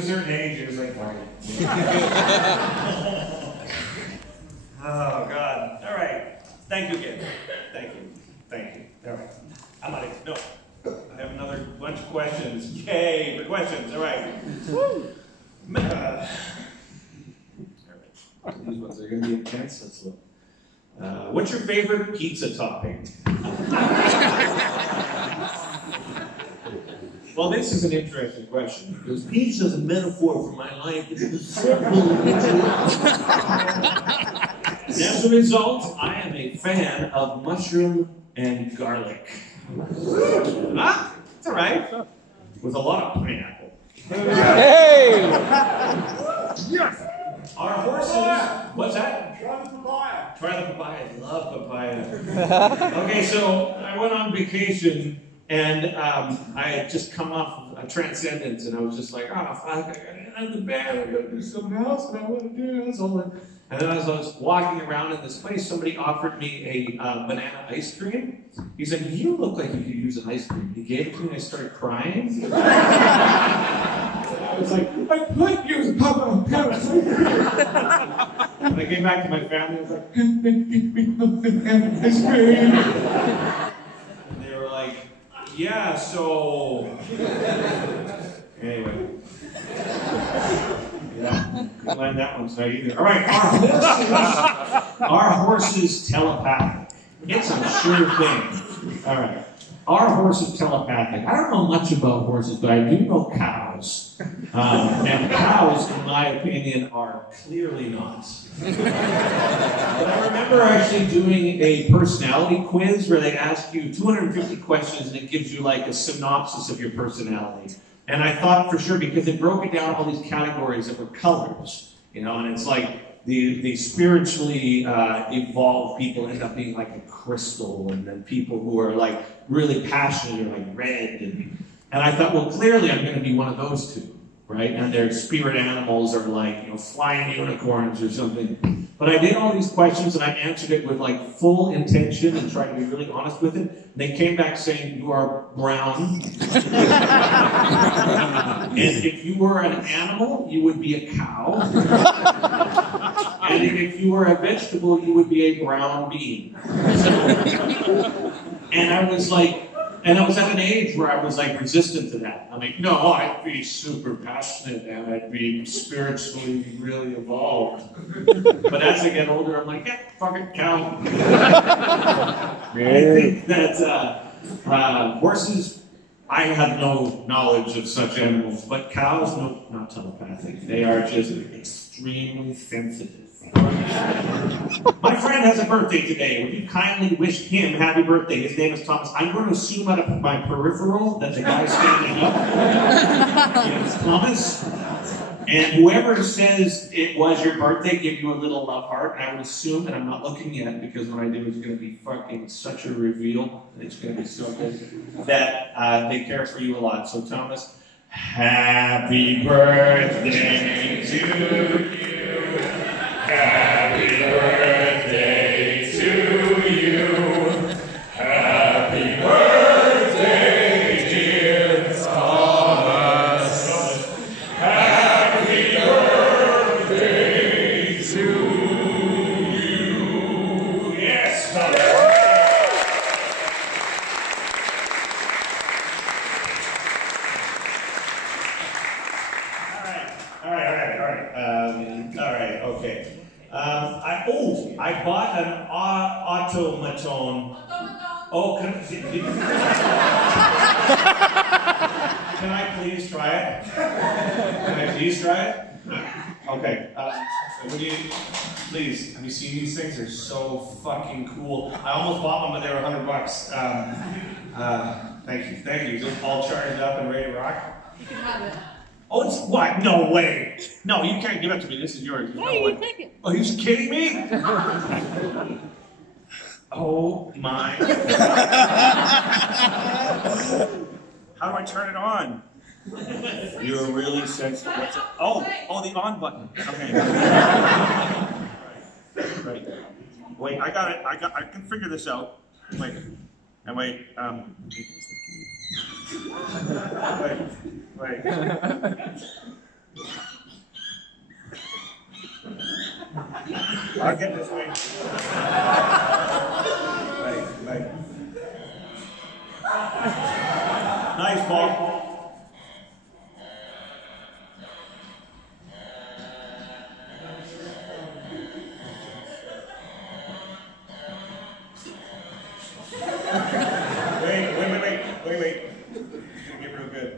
a certain age, it was like, oh, God. All right. Thank you again. Thank you. Thank you. All right. I'm not, no. I have another bunch of questions. Yay for questions. All right. Woo. All right. These ones are going to be intense. Let's look. What's your favorite pizza topping? Well, this is an interesting question because pizza is a metaphor for my life. It's a simple. As a result, I am a fan of mushroom and garlic. Ah, it's all right. With a lot of pineapple. Hey! Yes! Our horses, what's that? Try the papaya. Try the papaya. I love papaya. Okay, so I went on vacation and I had just come off of a Transcendence and I was just like, oh, fuck, I gotta get out of the bed, I gotta do something else, and I want to do this. And then as I was walking around in this place, somebody offered me a banana ice cream. He said, you look like you could use an ice cream. He gave it to me and I started crying. I was like, I could use a cup of ice cream. When I came back to my family, I was like, ice cream. And they were like, yeah, so... Anyway. Yeah, couldn't land that one tonight either. All right, our horses telepathic. It's a sure thing. All right, our horses telepathic. I don't know much about horses, but I do know cows. And cows, in my opinion, are clearly not. But I remember actually doing a personality quiz where they ask you 250 questions and it gives you like a synopsis of your personality. And I thought for sure, because it broke it down all these categories that were colors, you know, and it's like the spiritually evolved people end up being like a crystal, and then people who are like really passionate are like red. And I thought, well, clearly I'm going to be one of those two, right? And their spirit animals are like, you know, flying unicorns or something. But I did all these questions and I answered it with like full intention and tried to be really honest with it. And they came back saying, you are brown. And if you were an animal, you would be a cow. And if you were a vegetable, you would be a brown bean. And I was like, and I was at an age where I was like resistant to that. I'm like, no, I'd be super passionate and I'd be spiritually really evolved. But as I get older, I'm like, yeah, fuck it, cow. I think that horses, I have no knowledge of such animals, but cows, no, not telepathic. They are just extremely sensitive. My friend has a birthday today. Would you kindly wish him happy birthday? His name is Thomas. I'm going to assume out of my peripheral that the guy standing up is Thomas. And whoever says it was your birthday, give you a little love heart. I would assume, and I'm not looking yet because when I do, it's going to be fucking such a reveal. It's going to be so good that they care for you a lot. So Thomas, happy birthday to you. Happy birthday to you. Happy birthday, dear Thomas. Happy birthday to you. Yes, Thomas. All right, okay. I bought an automaton. Oh, can I please try it? Can I please try it? Okay. Would you please? Have you seen these things? They're so fucking cool. I almost bought one, but they were $100. Thank you. Is it all charged up and ready to rock? You can have it. Oh, it's what? No way. No, you can't give it to me. This is yours. No way. Take it. Oh, he's kidding me? Oh my. How do I turn it on? You're really sensitive. Oh, the on button. Okay. Right. Wait, I got it. I can figure this out. Wait. Wait. I'll get this way. Right. Nice ball. Wait. It's gonna get real good.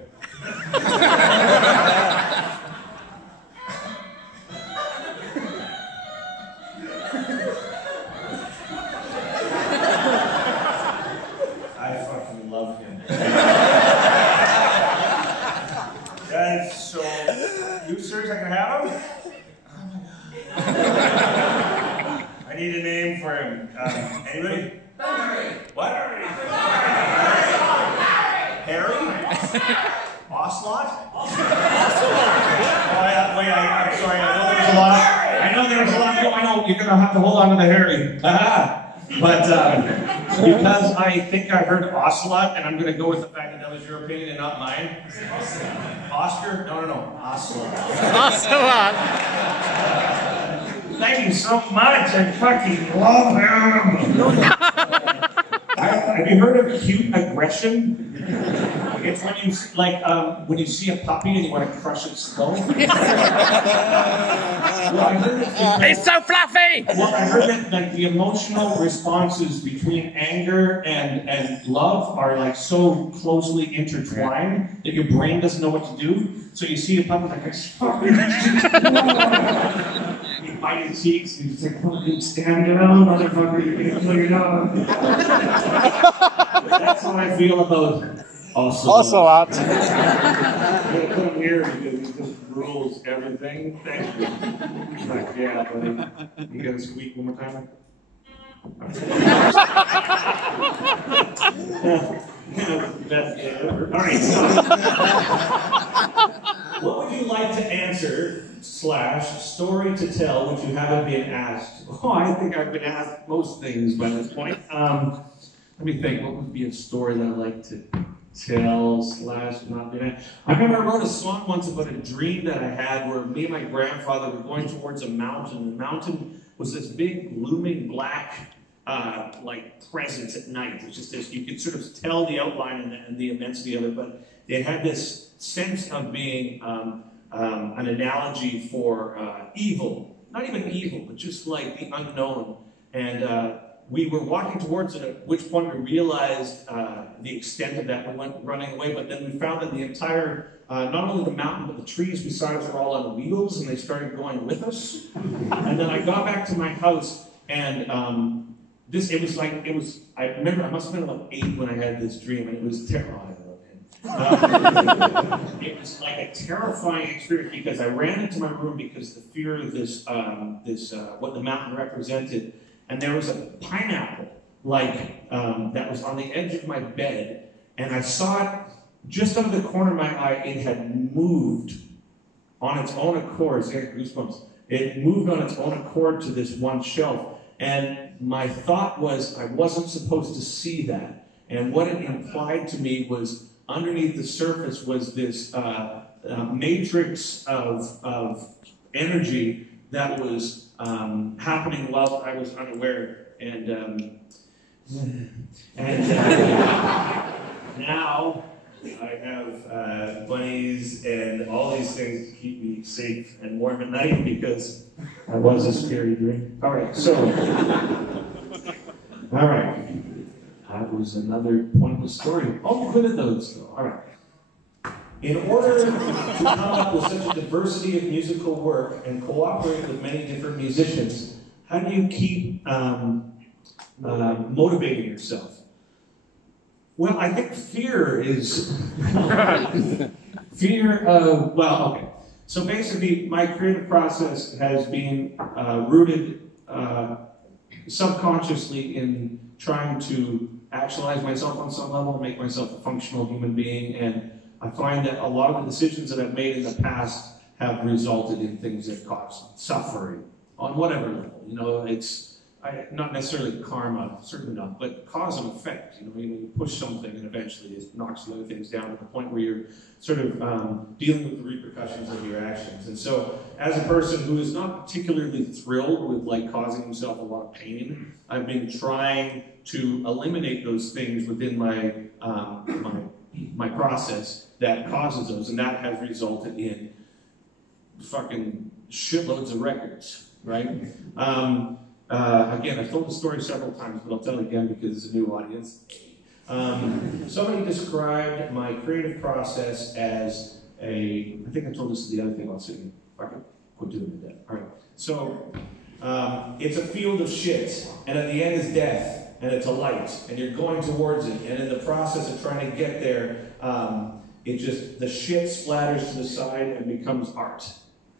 I fucking love him. That's so. You serious? I can have him? Oh my god. I need a name for him. Anybody? What? Harry? Ocelot? I'm sorry, I know there's a lot. I know there's a lot. I know you're gonna have to hold on to the Harry. But because I think I heard Ocelot, and I'm gonna go with the fact that that was your opinion and not mine. Oscar? No. Ocelot. Ocelot. Thank you so much. I fucking love him. Have you heard of cute aggression? It's when you when you see a puppy and you want to crush its skull. It's so fluffy! Well, I heard that like the emotional responses between anger and love are like so closely intertwined that your brain doesn't know what to do. So you see a puppy like you bite his cheeks and you say, "Fucking stand down, motherfucker! You're gonna kill your dog." That's how I feel about Ocelot. I'm gonna put him here because he just rules everything. Thank you. He's like, yeah, buddy. You gotta squeak one more time. Best day ever. All right, so what would you like to answer / story to tell which you haven't been asked? Oh, I think I've been asked most things by this point. Let me think. What would be a story that I like to tell / not been asked? I remember I wrote a song once about a dream that I had where me and my grandfather were going towards a mountain. The mountain was this big looming black presence at night. It's just this, you could sort of tell the outline and the immensity of it, but it had this sense of being an analogy for evil. Not even evil, but just like the unknown. And we were walking towards it, at which point we realized the extent of that. We went running away, but then we found that the entire, not only the mountain, but the trees beside us were all on wheels, and they started going with us. And then I got back to my house, and I remember I must have been about 8 when I had this dream, and it was terrible. It was like a terrifying experience because I ran into my room because the fear of this, what the mountain represented, and there was a pineapple that was on the edge of my bed, and I saw it just out of the corner of my eye. It had moved on its own accord. I got goosebumps. It moved on its own accord to this one shelf, and my thought was I wasn't supposed to see that, and what it implied to me was underneath the surface was this matrix of energy that was happening while I was unaware. And now I have bunnies and all these things to keep me safe and warm at night because I was a scary dream. All right, so, all right. That was another pointless story. Oh, good at those, though. All right. In order to come up with such a diversity of musical work and cooperate with many different musicians, how do you keep motivating yourself? Well, I think fear is... okay. So basically, my creative process has been rooted subconsciously in trying to actualize myself on some level, make myself a functional human being, and I find that a lot of the decisions that I've made in the past have resulted in things that cause suffering on whatever level. You know, it's not necessarily karma, certainly not, but cause and effect. You push something and eventually it knocks the other things down to the point where you're sort of dealing with the repercussions of your actions. And so, as a person who is not particularly thrilled with like causing himself a lot of pain, I've been trying to eliminate those things within my my process that causes those, and that has resulted in fucking shitloads of records, right? Again, I've told the story several times, but I'll tell it again because it's a new audience. Somebody described my creative process as I think I told this the other thing about singing. Fucking quit doing that. All right. So, it's a field of shit, and at the end is death, and it's a light, and you're going towards it, and in the process of trying to get there, the shit splatters to the side and becomes art.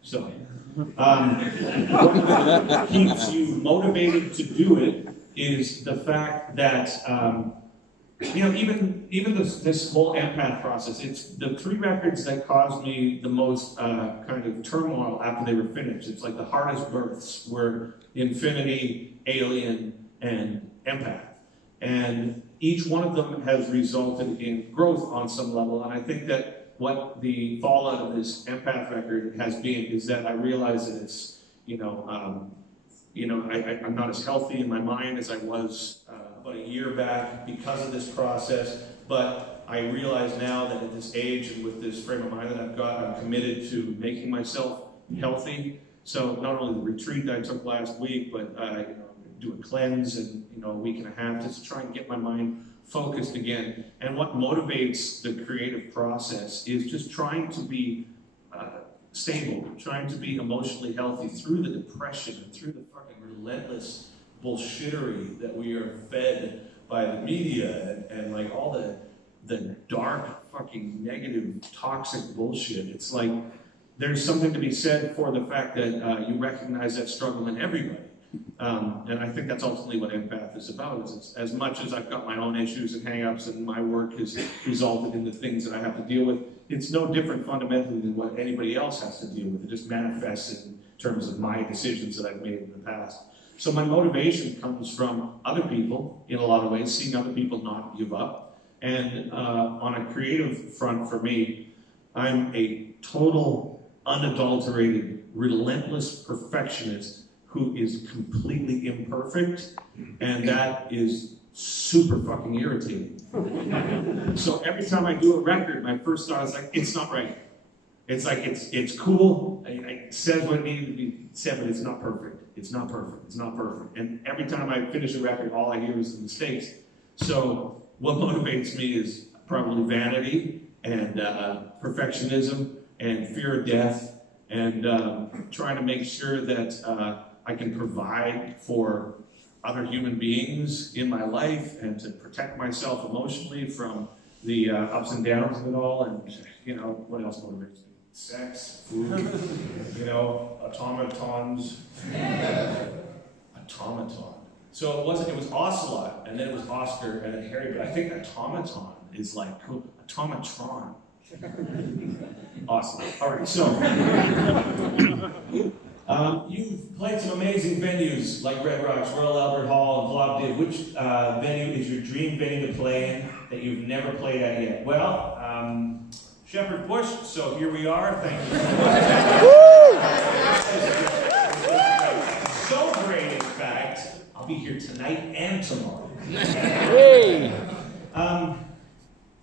So, what keeps you motivated to do it is the fact that, even this whole empath process, it's the 3 records that caused me the most kind of turmoil after they were finished. It's like the hardest births were Infinity, Alien, and Empath. And each one of them has resulted in growth on some level, and I think that what the fallout of this Empath record has been is that I realize that it's, I'm not as healthy in my mind as I was about a year back because of this process, but I realize now that at this age and with this frame of mind that I've got, I'm committed to making myself healthy. So not only the retreat that I took last week, but do a cleanse in a week and a half just to try and get my mind focused again. And what motivates the creative process is just trying to be stable, trying to be emotionally healthy through the depression and through the fucking relentless bullshittery that we are fed by the media and like all the dark fucking negative toxic bullshit. It's like there's something to be said for the fact that you recognize that struggle in everybody. And I think that's ultimately what Empath is about. Is as much as I've got my own issues and hang-ups and my work has resulted in the things that I have to deal with, it's no different fundamentally than what anybody else has to deal with. It just manifests in terms of my decisions that I've made in the past. So my motivation comes from other people in a lot of ways, seeing other people not give up. And on a creative front for me, I'm a total, unadulterated, relentless perfectionist who is completely imperfect, and that is super fucking irritating. So every time I do a record, my first thought is like, it's not right. It's like, it's cool, it says what it needed to be said, but it's not perfect. It's not perfect, it's not perfect. And every time I finish a record, all I hear is the mistakes. So what motivates me is probably vanity and perfectionism and fear of death and trying to make sure that I can provide for other human beings in my life and to protect myself emotionally from the ups and downs of it all. And, what else motivates me? Sex, food, automatons. Automaton. So it was Ocelot, and then it was Oscar, and then Harry, but I think automaton is like cool. Automatron. Awesome. All right, so you've played some amazing venues like Red Rocks, Royal Albert Hall, and Plovdiv. Which venue is your dream venue to play in that you've never played at yet? Well, Shepherd Bush, so here we are. Thank you so much. So great, in fact, I'll be here tonight and tomorrow. Hey!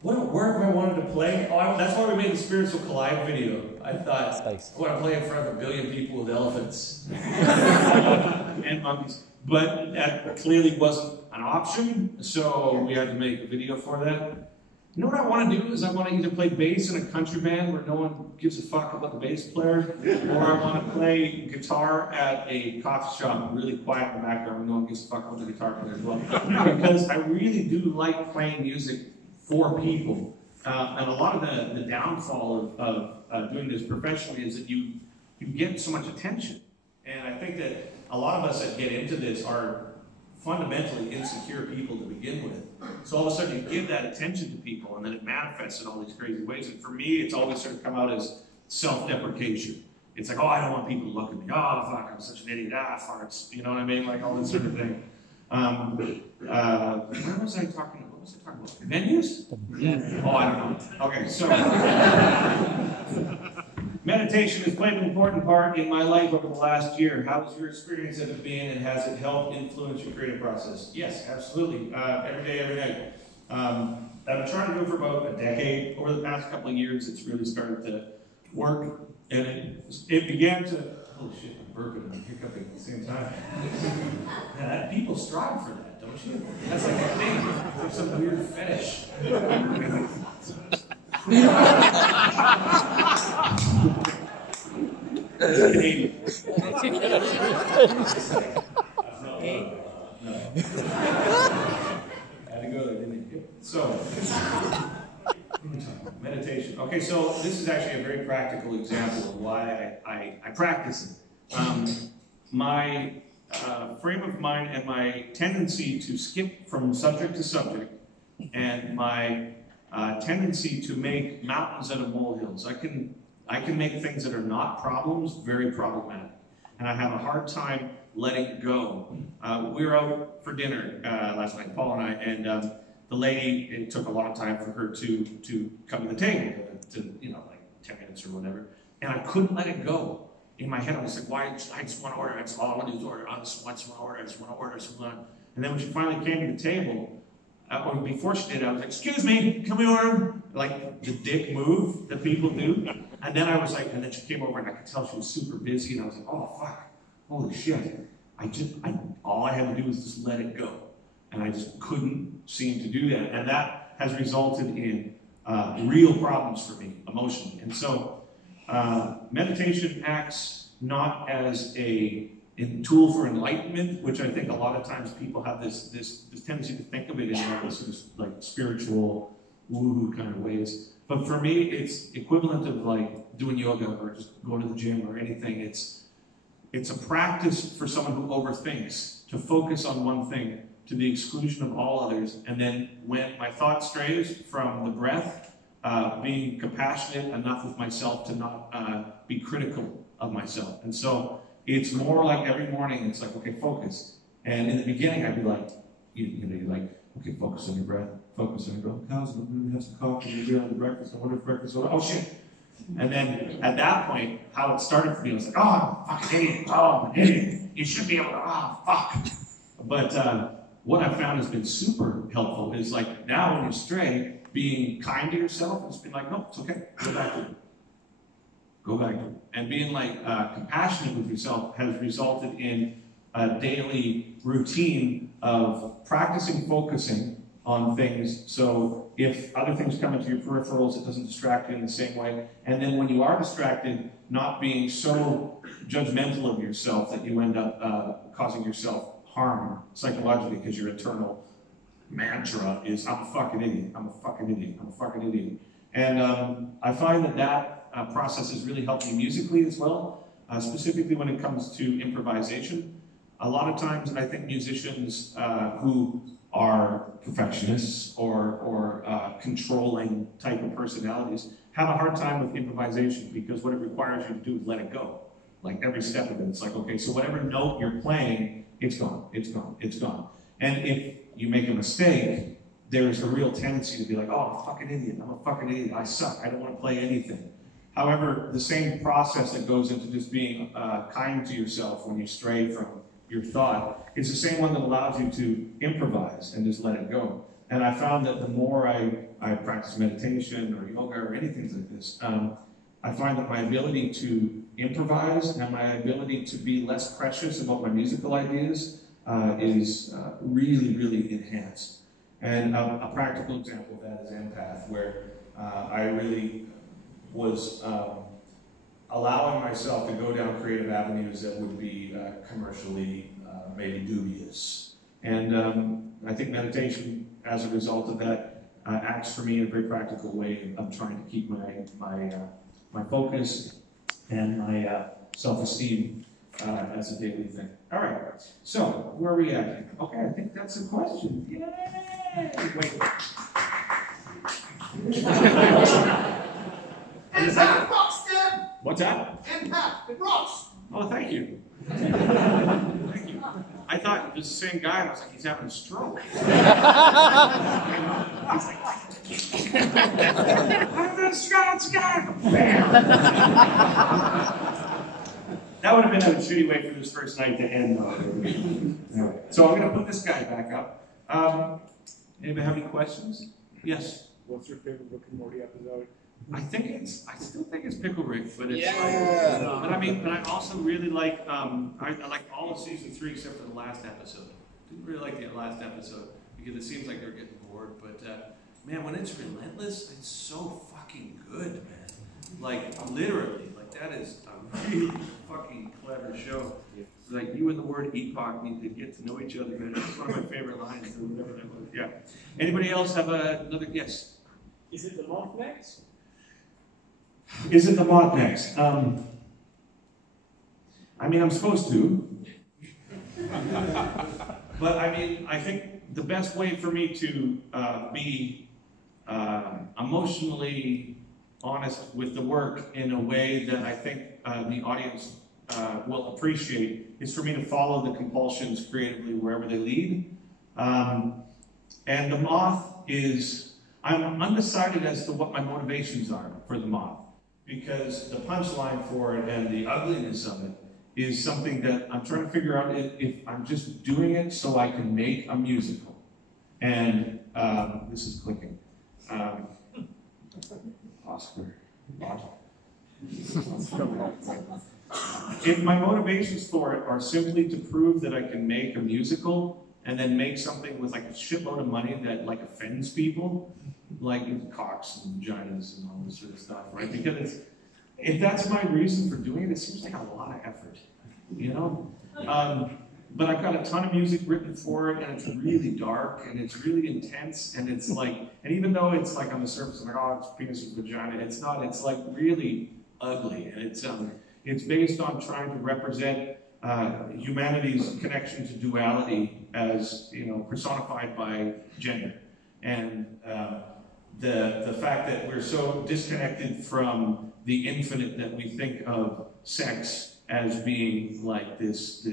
Where have I wanted to play? Oh, that's why we made the Spiritual Collide video. I thought, I want to play in front of 1 billion people with elephants and monkeys. But that clearly wasn't an option, so we had to make a video for that. You know what I want to do is I want to either play bass in a country band where no one gives a fuck about the bass player, or I want to play guitar at a coffee shop really quiet in the background where no one gives a fuck about the guitar player as well. Because I really do like playing music for people. And a lot of the downfall of doing this professionally is that you get so much attention. And I think that a lot of us that get into this are fundamentally insecure people to begin with. So all of a sudden you give that attention to people and then it manifests in all these crazy ways. And for me, it's always sort of come out as self-deprecation. it's like, oh, I don't want people to look at me. Oh, fuck, I'm such an idiot. Ah, farts. You know what I mean? Like all this sort of thing. Where was I talking about? What was I talking about? Venues? Yeah. Oh, I don't know. Okay, so meditation has played an important part in my life over the last year. How has your experience of it been, and has it helped influence your creative process? Yes, absolutely. Every day, every night. I've been trying to do it for about a decade. Over the past couple of years, it's really started to work, and it began to. Holy shit! I'm burping and hiccuping at the same time. Man, people strive for that, don't you? That's like a thing. It's like some weird fetish. Canadian. No. Had to go there, didn't you? So, meditation. Okay, so this is actually a very practical example of why I practice it. My frame of mind and my tendency to skip from subject to subject, and my tendency to make mountains out of molehills. I can make things that are not problems very problematic, and I have a hard time letting go. We were out for dinner last night, Paul and I, and the lady, it took a long time for her to come to the table, to like 10 minutes or whatever, and I couldn't let it go. In my head, I was like, why? I just want to order. That's all I want to do is order. I just want to order. I just want to order. And then when she finally came to the table, or before she did, I was like, excuse me, can we order? Like the dick move that people do. And then I was like, and then she came over and I could tell she was super busy, and I was like, oh fuck, holy shit. All I had to do was just let it go. And I just couldn't seem to do that. And that has resulted in real problems for me emotionally. And so meditation acts not as a tool for enlightenment, which I think a lot of times people have this tendency to think of it in this sort of like spiritual woo-hoo kind of ways. But for me, it's equivalent of like doing yoga or just going to the gym or anything. It's a practice for someone who overthinks, to focus on one thing to the exclusion of all others. And then when my thought strays from the breath, being compassionate enough with myself to not be critical of myself. And so it's more like every morning, it's like, okay, focus. And in the beginning, I'd be like, you're like, okay, focus on your breath, focus on your breath. Cows, I'm going to have some coffee, you're doing the breakfast, I wonder if breakfast will, oh shit. And then at that point, how it started for me was like, oh, I'm a fucking idiot, oh, I'm an idiot. You should be able to, oh, fuck. But what I've found has been super helpful is like, now when you stray, being kind to yourself and just being like, no, it's okay, go back to it. Go back to it. And being like compassionate with yourself has resulted in a daily routine of practicing focusing on things. So if other things come into your peripherals, it doesn't distract you in the same way. And then when you are distracted, not being so judgmental of yourself that you end up causing yourself harm psychologically, because your eternal mantra is, I'm a fucking idiot, I'm a fucking idiot, I'm a fucking idiot. And I find that process has really helped me musically as well, specifically when it comes to improvisation. A lot of times I think musicians who are perfectionists or controlling type of personalities have a hard time with improvisation, because what it requires you to do is let it go. Like every step of it, it's like, okay, so whatever note you're playing, it's gone, it's gone, it's gone. And if you make a mistake, there's a real tendency to be like, oh, I'm a fucking idiot, I'm a fucking idiot, I suck, I don't want to play anything. However, the same process that goes into just being kind to yourself when you stray from your thought is the same one that allows you to improvise and just let it go. And I found that the more I practice meditation or yoga or anything like this, I find that my ability to improvise and my ability to be less precious about my musical ideas is really, really enhanced. And a practical example of that is Empath, where I really was allowing myself to go down creative avenues that would be commercially maybe dubious. And I think meditation, as a result of that, acts for me in a very practical way of trying to keep my focus and my self-esteem as a daily thing. All right, so where are we at here? Okay, I think that's a question. Yay! Wait. Is that a box, Deb? What? What's that? And Pat, it rocks. Oh, thank you. Thank you. I thought it was the same guy, and I was like, he's having a stroke. He's like, I'm the strongest guy. Bam. That would have been a shitty way for this first night to end. So I'm going to put this guy back up. Anybody have any questions? Yes. What's your favorite Rick and Morty episode? I still think it's Pickle Rick, but it's Yeah. but I also really like, I like all of season 3 except for the last episode. Didn't really like the last episode because it seems like they're getting bored, but man, when it's relentless, it's so fucking good, man. Like, literally, like that is a really fucking clever show. Like, you and the word epoch need to get to know each other better. It's one of my favorite lines, or whatever that was. Yeah. Anybody else have another guess? Is it the month next? Is it the mod next? I mean, I'm supposed to. But I mean, I think the best way for me to be emotionally honest with the work in a way that I think the audience will appreciate is for me to follow the compulsions creatively wherever they lead. And the moth is, I'm undecided as to what my motivations are for the moth, because the punchline for it and the ugliness of it is something that I'm trying to figure out if I'm just doing it so I can make a musical. And this is clicking. Oscar. If my motivations for it are simply to prove that I can make a musical and then make something with like a shitload of money that like offends people, like cocks and vaginas and all this sort of stuff, right? Because if that's my reason for doing it, it seems like a lot of effort, you know? But I've got a ton of music written for it, and it's really dark, and it's really intense, and it's like, and even though it's like on the surface, I'm like, oh, it's penis and vagina, it's not, it's like really ugly, and it's based on trying to represent humanity's connection to duality as, you know, personified by gender. And the fact that we're so disconnected from the infinite that we think of sex as being like this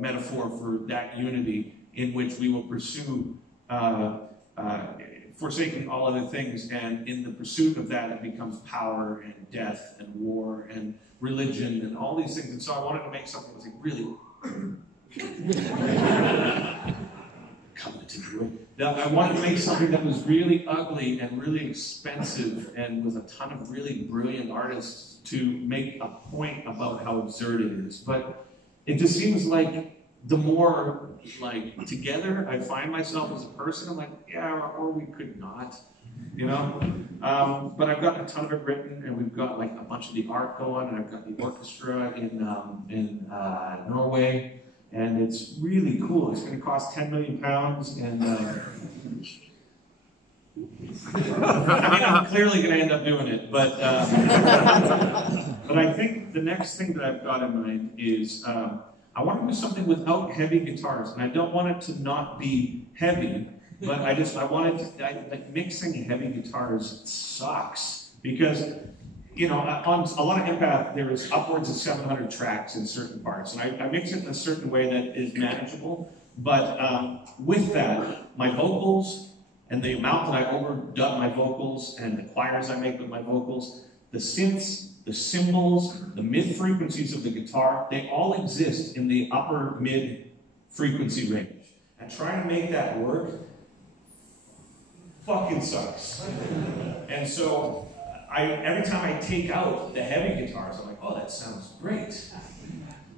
metaphor for that unity in which we will pursue forsaking all other things, and in the pursuit of that it becomes power and death and war and religion and all these things. And so I wanted to make something that was like really I wanted to make something that was really ugly and really expensive and with a ton of really brilliant artists to make a point about how absurd it is. But it just seems like the more like together I find myself as a person, I'm like, yeah, or we could not, you know? But I've got a ton of it written, and we've got like a bunch of the art going, and I've got the orchestra in Norway. And it's really cool. It's going to cost £10 million, and I mean, I'm clearly going to end up doing it. But I think the next thing that I've got in mind is I want to do something without heavy guitars, and I don't want it to not be heavy, but I wanted to, like mixing heavy guitars sucks because. You know, on a lot of Empath, there is upwards of 700 tracks in certain parts, and I mix it in a certain way that is manageable. But with that, my vocals and the amount that I overdub my vocals and the choirs I make with my vocals, the synths, the cymbals, the mid frequencies of the guitar, they all exist in the upper mid frequency range. And trying to make that work fucking sucks. And so every time I take out the heavy guitars, I'm like, oh, that sounds great.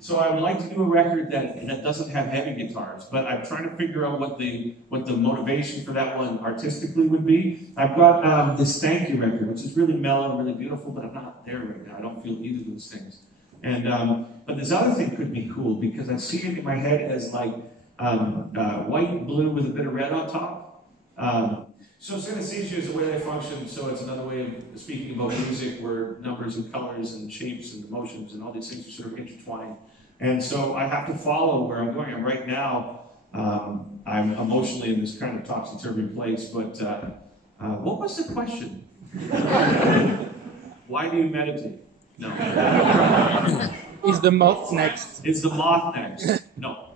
So I would like to do a record that doesn't have heavy guitars, but I'm trying to figure out what the motivation for that one artistically would be. I've got this Thank You record, which is really mellow and really beautiful, but I'm not there right now. I don't feel either of those things. And but this other thing could be cool because I see it in my head as like white and blue with a bit of red on top. So synesthesia is a way they function, so it's another way of speaking about music where numbers and colors and shapes and emotions and all these things are sort of intertwined. And so I have to follow where I'm going. And right now, I'm emotionally in this kind of topsy-turvy place, but what was the question? Why do you meditate? No. Is the moth next? Is the moth next? No.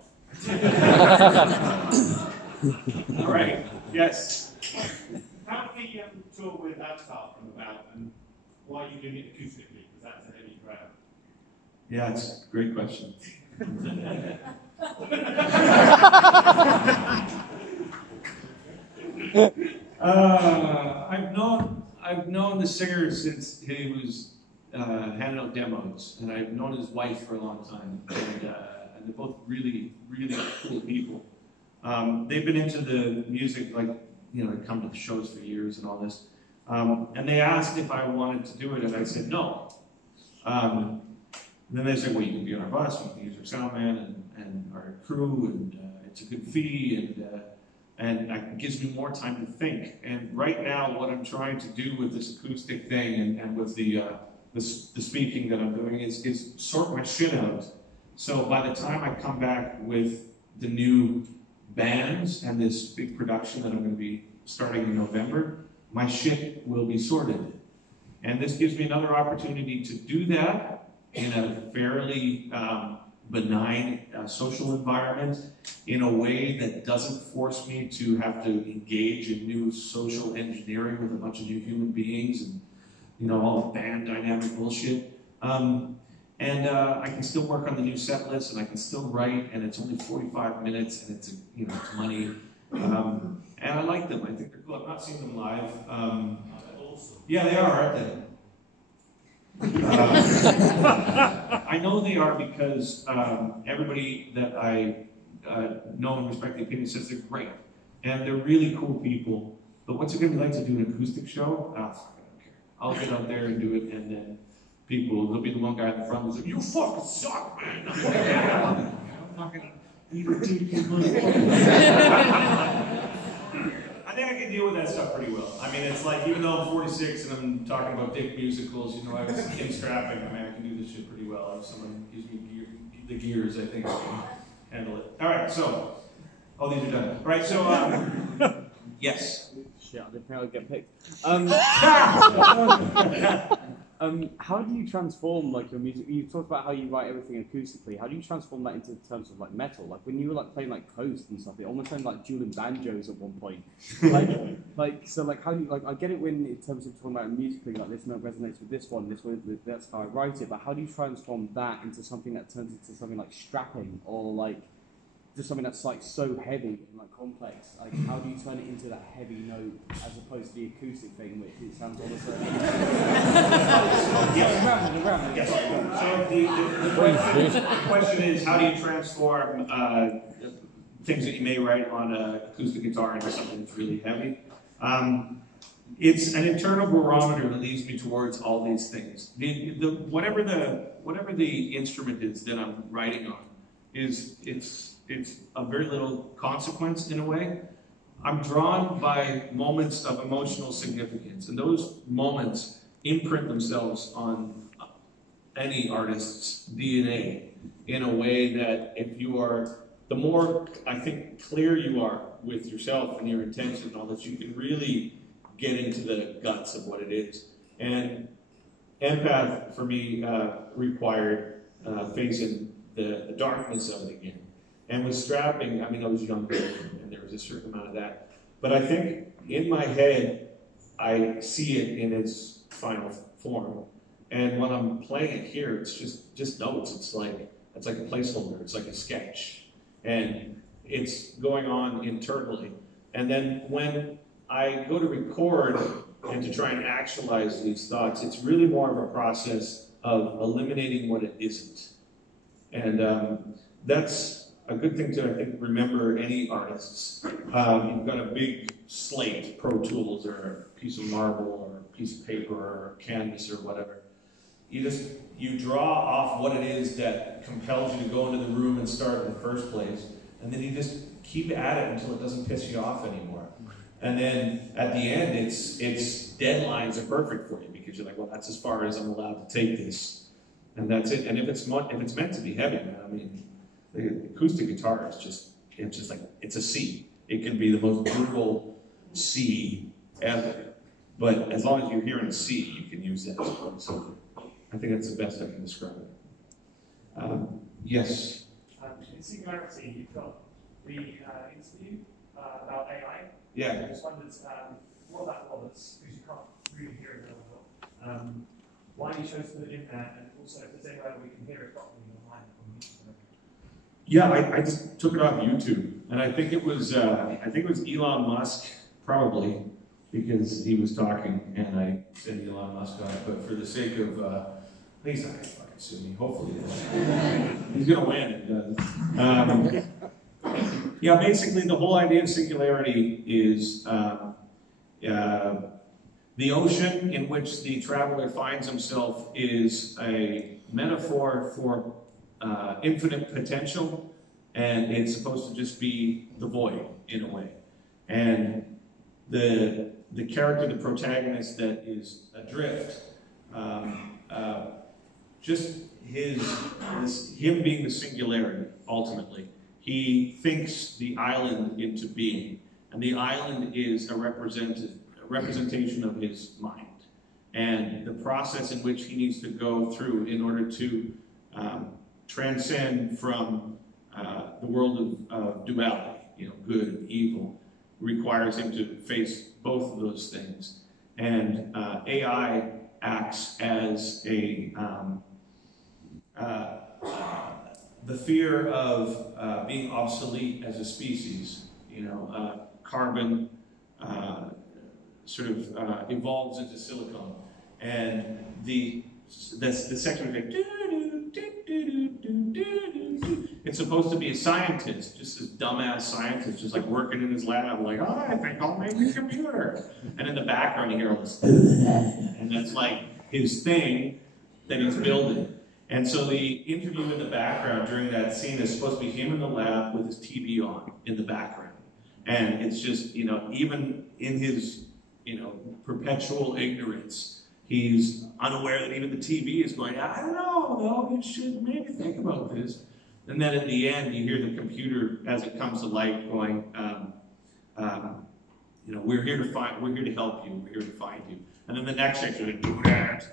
All right. Yes. How can you tour with that style from about and why you doing it acoustically? Because that's a heavy crowd. Yeah, it's a great question. I've known the singer since he was handing out demos, and I've known his wife for a long time, and they're both really, really cool people. They've been into the music, like, you know, they come to the shows for years and all this, and they asked if I wanted to do it, and I said no. And then they said, well, you can be on our bus, you can use our sound man and our crew, and it's a good fee, and it gives me more time to think. And right now, what I'm trying to do with this acoustic thing and with the speaking that I'm doing is sort my shit out. So by the time I come back with the new bands and this big production that I'm going to be starting in November, my shit will be sorted. And this gives me another opportunity to do that in a fairly benign social environment, in a way that doesn't force me to have to engage in new social engineering with a bunch of new human beings and, you know, all the band dynamic bullshit. And I can still work on the new set list, and I can still write, and it's only 45 minutes, and it's, you know, it's money. And I like them. I think they're cool. I've not seen them live. Yeah, they are, aren't they? I know they are because everybody that I know and respect the opinion says they're great. And they're really cool people. But what's it going to be like to do an acoustic show? I don't care. I'll get out there and do it, and then there'll be the one guy in the front who's like, you fucking suck, man. I'm like, yeah, I'm fucking eating dude money. I think I can deal with that stuff pretty well. I mean, it's like, even though I'm 46 and I'm talking about dick musicals, you know, I was in strapping. I mean, I can do this shit pretty well. If someone gives me the gears, I think I can handle it. All right, so, all these are done. All right, so, yes. Shit, I didn't think I'd get picked. How do you transform like your music? You talked about how you write everything acoustically. How do you transform that into terms of like metal? Like when you were like playing like Coast and stuff, it almost sounded like dueling banjos at one point. Like how do you, like, I get it when in terms of talking about musically, like this note resonates with this one, that's how I write it. But how do you transform that into something that turns into something like strapping, or like just something that's like so heavy and like complex? Like how do you turn it into that heavy note as opposed to the acoustic thing, which it sounds almost like Yes. So the question is, how do you transform things that you may write on an acoustic guitar into something that's really heavy? It's an internal barometer that leads me towards all these things. Whatever the instrument is that I'm writing on, it's of very little consequence in a way. I'm drawn by moments of emotional significance, and those moments imprint themselves on any artist's DNA in a way that if you are, the more, I think, clear you are with yourself and your intention and all that, you can really get into the guts of what it is. And Empath, for me, required facing the darkness of it again. And with strapping, I mean, I was younger, and there was a certain amount of that. But I think in my head, I see it in its final form. And when I'm playing it here, it's just notes. It's like a placeholder. It's like a sketch. And it's going on internally. And then when I go to record and to try and actualize these thoughts, it's really more of a process of eliminating what it isn't. And that's a good thing to, I think, remember any artists. You've got a big slate, Pro Tools, or a piece of marble, or a piece of paper, or a canvas, or whatever. You draw off what it is that compels you to go into the room and start in the first place, and then you just keep at it until it doesn't piss you off anymore. And then at the end, its deadlines are perfect for you, because you're like, well, that's as far as I'm allowed to take this, and that's it. And if it's meant to be heavy, man, I mean, the acoustic guitar is just like, it's a C. It can be the most brutal C ever. But as long as you're hearing a C, you can use that as a placeholder. I think that's the best I can describe it. Yes? In Singularity, you've got the interview about AI. Yeah. I just wondered what that was, because you can't really hear it very well. Why you chose to put it in there, and also if there's anywhere we can hear it properly online on YouTube. Yeah, I just took it off YouTube, and I think it was Elon Musk, probably, because he was talking, and I said Elon Musk on it. But for the sake of, he's not gonna fucking sue me. Hopefully, he's gonna win. Yeah, basically, the whole idea of singularity is the ocean in which the traveler finds himself is a metaphor for infinite potential, and it's supposed to just be the void in a way. And the character, the protagonist that is adrift, just him being the singularity, ultimately. He thinks the island into being, and the island is a representation of his mind, and the process in which he needs to go through in order to transcend from the world of duality, good and evil, requires him to face both of those things. And AI acts as the fear of being obsolete as a species. Carbon sort of evolves into silicon, and the section of it, it's supposed to be a scientist, just this dumbass scientist, just like working in his lab, like, oh, I think I'll make a computer. And in the background you hear all this, and that's like his thing that he's building. And so the interview in the background during that scene is supposed to be him in the lab with his TV on in the background. And it's just, even in his, perpetual ignorance, he's unaware that even the TV is going, I don't know, though, you should maybe think about this. And then at the end, you hear the computer, as it comes to light, going, we're here to help you, we're here to find you. And then the next section, do that,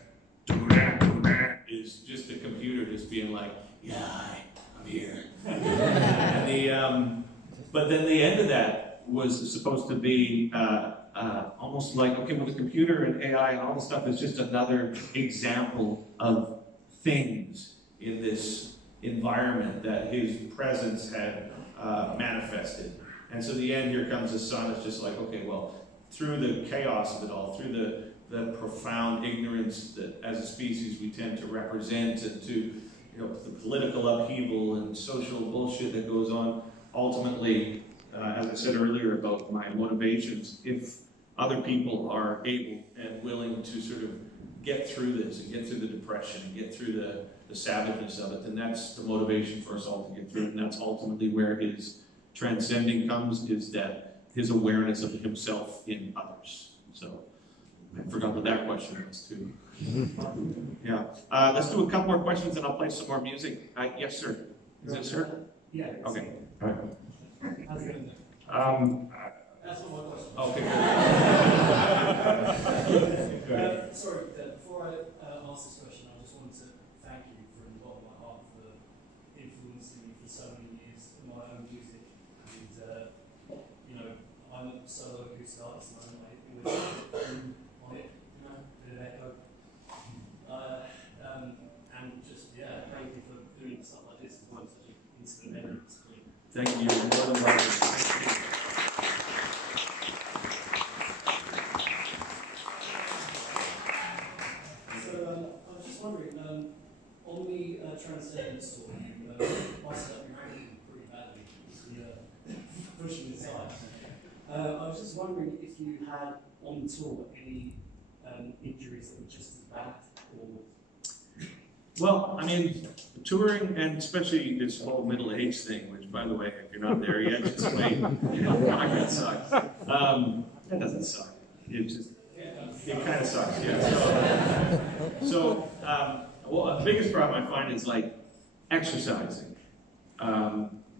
is just the computer just being like, yeah, I'm here. And but then the end of that was supposed to be almost like, okay, well, the computer and AI and all this stuff is just another example of things in this environment that his presence had manifested. And so the end, here comes the sun. It's just like, okay, well, through the chaos of it all, through the profound ignorance that as a species we tend to represent, and to the political upheaval and social bullshit that goes on, ultimately, as I said earlier about my motivations, if other people are able and willing to sort of get through this and get through the depression and get through the savageness of it, then that's the motivation for us all to get through it. And that's ultimately where his transcending comes, is that his awareness of himself in others. So I forgot what that question was too. Yeah. Let's do a couple more questions and I'll play some more music. Yes, sir. Is it sir? Yeah. Okay. All right. How's it going? That's not my question. Okay. Good. Sorry, before I ask this question, I just wanted to thank you from the bottom of my heart for influencing me for so many years in my own music. And I'm a solo acoustic artist, and I'm on it, bit of echo. And just thank you for doing stuff like this as well, such an instant evidence. Thank you. You're more than welcome. So I was just wondering, on the Transcendence story, my stuff you wrote pretty badly, pushing it aside. I was just wondering if you had on the tour any injuries that were just as bad, or. Well, I mean, touring, and especially this whole middle age thing, which, by the way, if you're not there yet, just wait. That sucks. That doesn't suck. It kind of sucks, yeah. Well, the biggest problem I find is like exercising,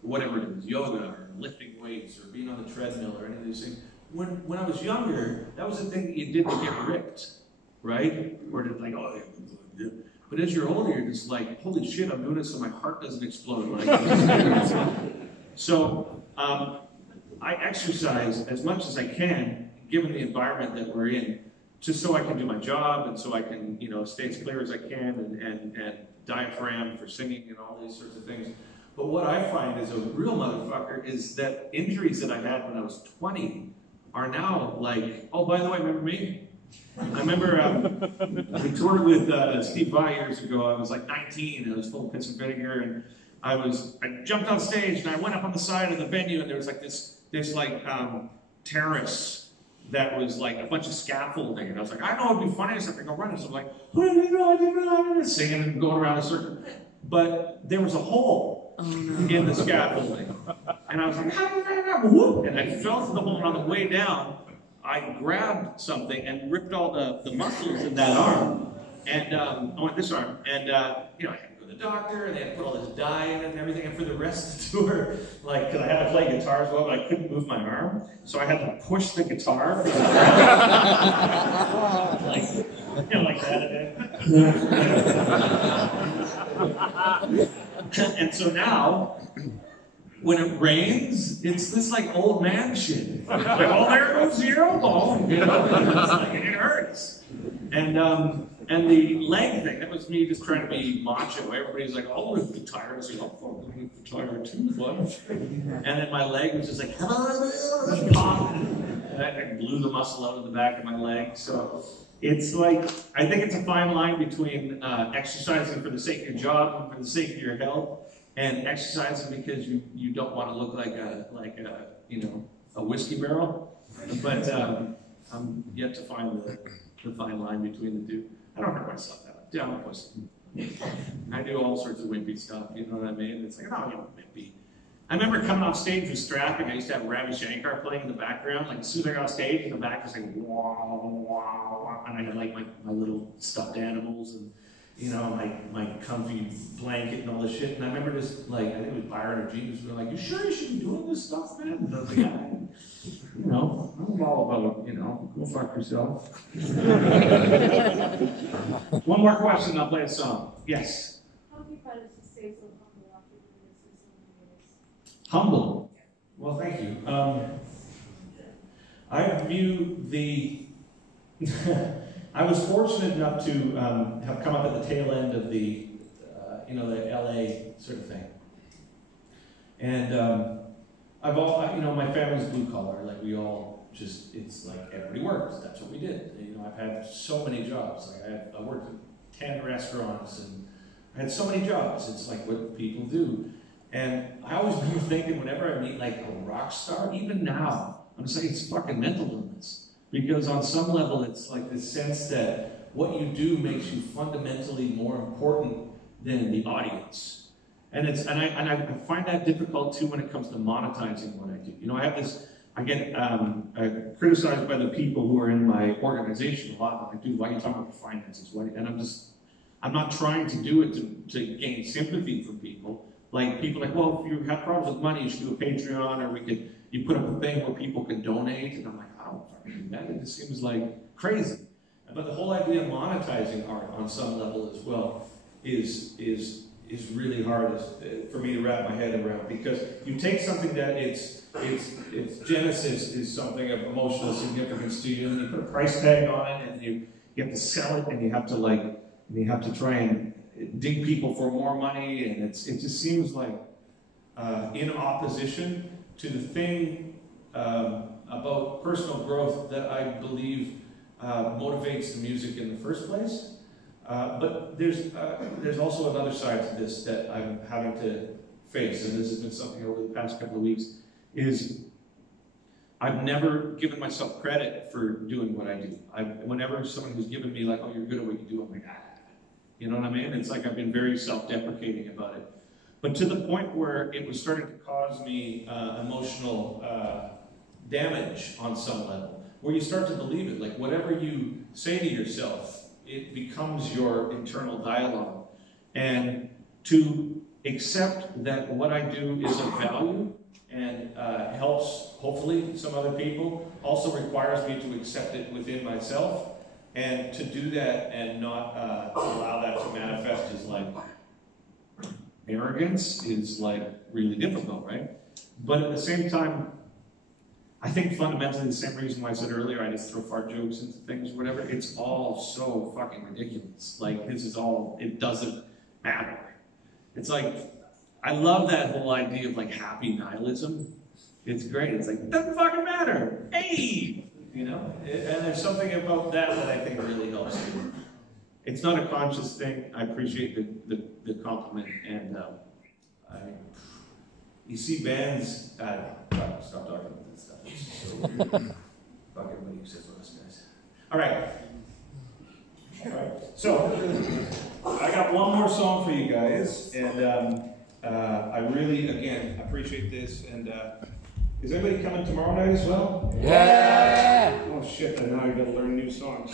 whatever it is, yoga or lifting weights or being on the treadmill or any of these things. When I was younger, that was the thing that you did to get ripped, right? Or to like, oh, But as you're older, you're just like, holy shit, I'm doing it so my heart doesn't explode. Like, so I exercise as much as I can, given the environment that we're in, just so I can do my job and so I can, you know, stay as clear as I can and diaphragm for singing and all these sorts of things. But what I find is a real motherfucker is that injuries that I had when I was 20 are now like, oh, by the way, remember me? I remember we toured with Steve Vai years ago. I was like 19 and I was full of piss and vinegar, and I jumped on stage and I went up on the side of the venue, and there was like this terrace that was like a bunch of scaffolding, and I was like, I know it'd be funny if I go running. So I'm like, singing and going around a circle, but there was a hole in the scaffolding, and I was like, whoop, and I fell to the hole. And on the way down, I grabbed something and ripped all the muscles in that arm, and this arm, and you know, I had to go to the doctor, and they had to put all this dye in it and everything. And for the rest of the tour, like, because I had to play guitar as well, but I couldn't move my arm, so I had to push the guitar, like, you know, like that. And so now, when it rains, it's this like old man shit. Like, oh, there goes the elbow, you know, and it hurts. And the leg thing, that was me just trying to be macho. Everybody's like, oh, with the tire. I was like, oh, fuck, with the tire too, what? And then my leg was just like, pop. And I blew the muscle out of the back of my leg. So it's like, I think it's a fine line between exercising for the sake of your job and for the sake of your health, and exercising because you don't want to look like a you know, a whiskey barrel. But I'm yet to find the fine line between the two. I don't hurt myself that much. Yeah, I'm a pussy. I do all sorts of wimpy stuff, you know what I mean? It's like, oh, you know, wimpy. I remember coming off stage with strapping. I used to have Ravi Shankar playing in the background. Like, as soon as I got off stage, in the back was like, wah, wah, wah. And I had like my little stuffed animals and, you know, my comfy blanket and all this shit. And I remember this, like, I think it was Byron or Gene, were like, you sure you should be doing this stuff, man? And I was like, yeah, you know, I'm all about, you know, go fuck yourself. One more question, I'll play a song. Yes? How do you find it to stay so humble after doing this for so many years? Humble? Well, thank you. I view the... I was fortunate enough to have come up at the tail end of the, you know, the LA sort of thing. And you know, my family's blue collar. Like, we all just, it's like everybody works. That's what we did. You know, I've had so many jobs. Like, I worked in 10 restaurants, and I had so many jobs. It's like what people do. And I always remember thinking, whenever I meet like a rock star, even now, I'm just like, it's fucking mental illness. Because on some level, it's like the sense that what you do makes you fundamentally more important than the audience. And I find that difficult too when it comes to monetizing what I do. You know, I get criticized by the people who are in my organization a lot. Like, dude, why are you talking about finances? And I'm not trying to do it to gain sympathy from people. Like, people are like, well, if you have problems with money, you should do a Patreon, or you put up a thing where people can donate. And I'm like, I don't fucking do that. It just seems like crazy. But the whole idea of monetizing art on some level as well is really hard for me to wrap my head around, because you take something that its genesis is something of emotional significance to you, and you put a price tag on it, and you have to sell it, and you have to try and dig people for more money, and it just seems like in opposition to the thing about personal growth that I believe motivates the music in the first place. But there's also another side to this that I'm having to face, and this has been something over the past couple of weeks, is I've never given myself credit for doing what I do. Whenever someone who's given me like, oh, you're good at what you do, I'm like, you know what I mean? It's like I've been very self-deprecating about it. But to the point where it was starting to cause me emotional damage on some level, where you start to believe it. Like, whatever you say to yourself, it becomes your internal dialogue. And to accept that what I do is of value and helps, hopefully, some other people, also requires me to accept it within myself. And to do that and not allow that to manifest as like arrogance is like really difficult, right? But at the same time, I think fundamentally the same reason why I said earlier I just throw fart jokes into things or whatever, it's all so fucking ridiculous. Like, this is all, it doesn't matter. It's like, I love that whole idea of like happy nihilism. It's great. It's like, it doesn't fucking matter. Hey! You know? And there's something about that that I think really helps you. It's not a conscious thing. I appreciate the compliment. And you see bands, stop talking about this stuff. It's so weird. Fuck everybody who says those guys. All right. So, I got one more song for you guys. And I really, again, appreciate this. And is anybody coming tomorrow night as well? Yeah! Oh shit, and now I gotta learn new songs.